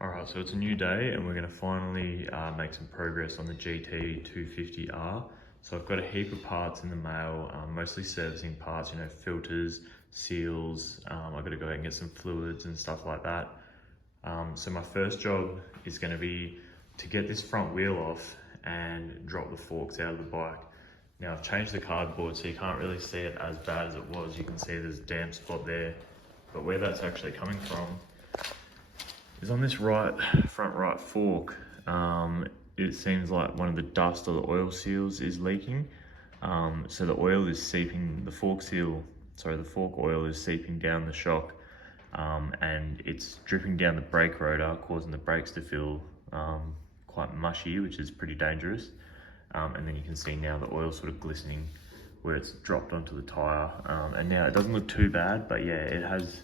Alright, so it's a new day and we're going to finally make some progress on the GT250R. So I've got a heap of parts in the mail, mostly servicing parts, you know, filters, seals. I've got to go out and get some fluids and stuff like that. So my first job is going to be to get this front wheel off and drop the forks out of the bike. Now I've changed the cardboard so you can't really see it as bad as it was. You can see there's a damp spot there, but where that's actually coming from is on this front right fork. It seems like one of the dust or the oil seals is leaking. So the oil is seeping, the fork oil is seeping down the shock, and it's dripping down the brake rotor, causing the brakes to feel quite mushy, which is pretty dangerous. And then you can see now the oil sort of glistening where it's dropped onto the tire. And now it doesn't look too bad, but yeah, it has.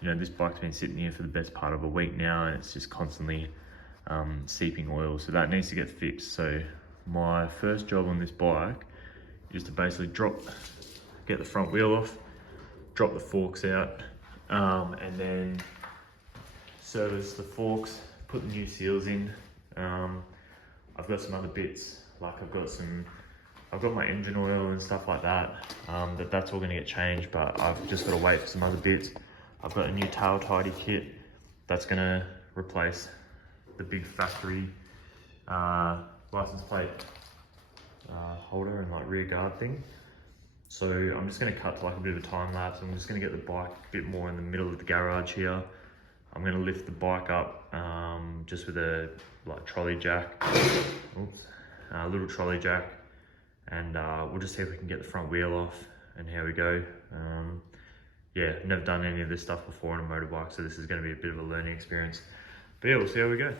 You know, this bike's been sitting here for the best part of a week now and it's just constantly seeping oil. So that needs to get fixed. So my first job on this bike is to basically get the front wheel off, drop the forks out, and then service the forks, put the new seals in. I've got some other bits, like I've got my engine oil and stuff like that, that's all gonna get changed, but I've just gotta wait for some other bits. I've got a new tail tidy kit that's gonna replace the big factory license plate holder and like rear guard thing. So I'm just gonna cut to like a bit of a time lapse. I'm just gonna get the bike a bit more in the middle of the garage here. I'm gonna lift the bike up just with a like trolley jack, a little trolley jack, and we'll just see if we can get the front wheel off and how we go. Yeah, never done any of this stuff before on a motorbike, so this is going to be a bit of a learning experience. But yeah, we'll see how we go.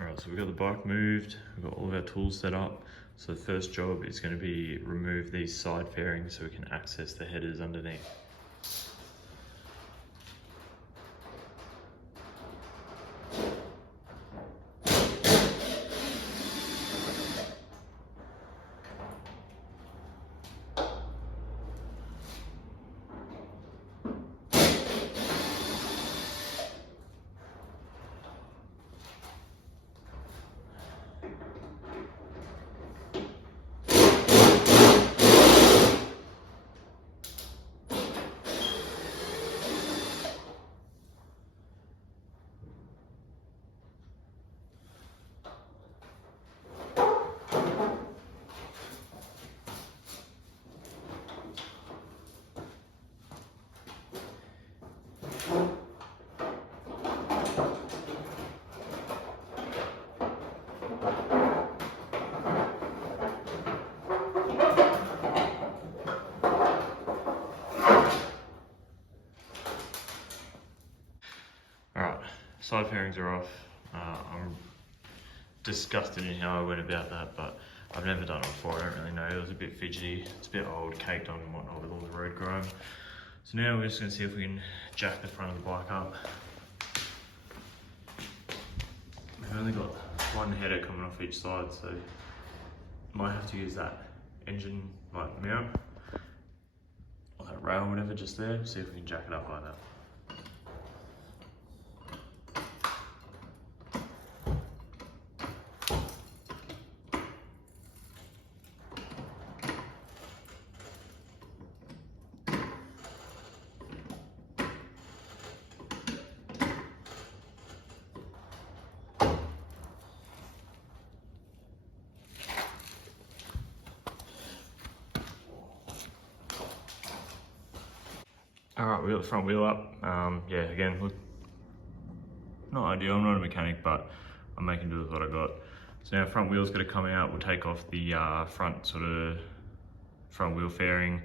Alright, so we've got the bike moved, we've got all of our tools set up. So the first job is going to be remove these side fairings so we can access the headers underneath. Alright, side fairings are off. I'm disgusted in how I went about that, but I've never done it before, I don't really know. It was a bit fidgety, it's a bit old, caked on and whatnot with all the road grime. So now we're just going to see if we can jack the front of the bike up. We've only got one header coming off each side, so might have to use that engine like mirror, or that rail or whatever just there, see if we can jack it up like that. Alright, we got the front wheel up. Yeah, again, look, not ideal, I'm not a mechanic, but I'm making do with what I got. So now front wheel's got to come out, we'll take off the front wheel fairing,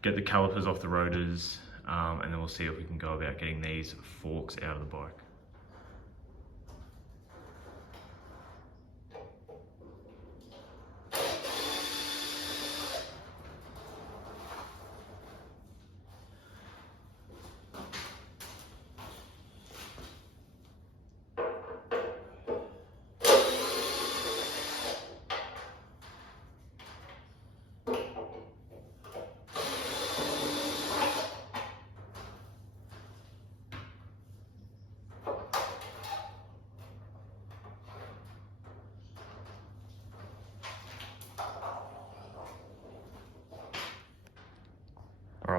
get the calipers off the rotors, and then we'll see if we can go about getting these forks out of the bike.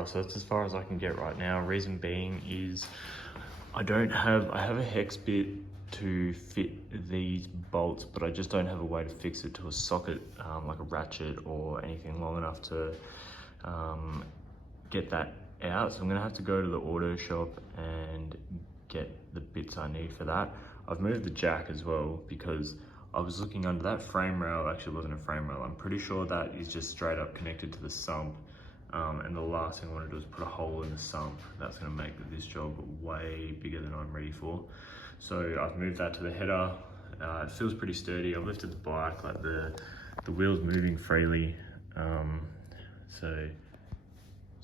Alright, so that's as far as I can get right now. Reason being is I have a hex bit to fit these bolts, but I just don't have a way to fix it to a socket, like a ratchet or anything long enough to get that out. So I'm gonna have to go to the auto shop and get the bits I need for that. I've moved the jack as well because I was looking under that frame rail. Actually, it wasn't a frame rail. I'm pretty sure that is just straight up connected to the sump. And the last thing I want to do is put a hole in the sump. That's going to make this job way bigger than I'm ready for. So I've moved that to the header. It feels pretty sturdy. I've lifted the bike, like the wheel's moving freely. So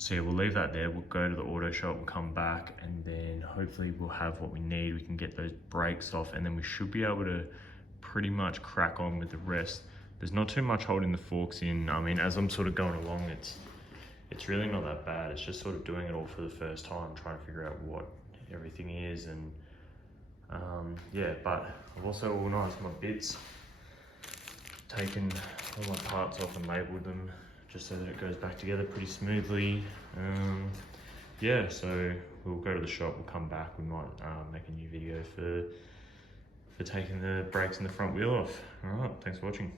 yeah, we'll leave that there. We'll go to the auto shop, we'll come back, and then hopefully we'll have what we need. We can get those brakes off, and then we should be able to pretty much crack on with the rest. There's not too much holding the forks in. I mean, as I'm sort of going along, it's really not that bad. It's just sort of doing it all for the first time, trying to figure out what everything is. And yeah, but I've also organised my bits, taken all my parts off and labelled them just so that it goes back together pretty smoothly. Yeah, so we'll go to the shop, we'll come back, we might make a new video for taking the brakes and the front wheel off. All right, thanks for watching.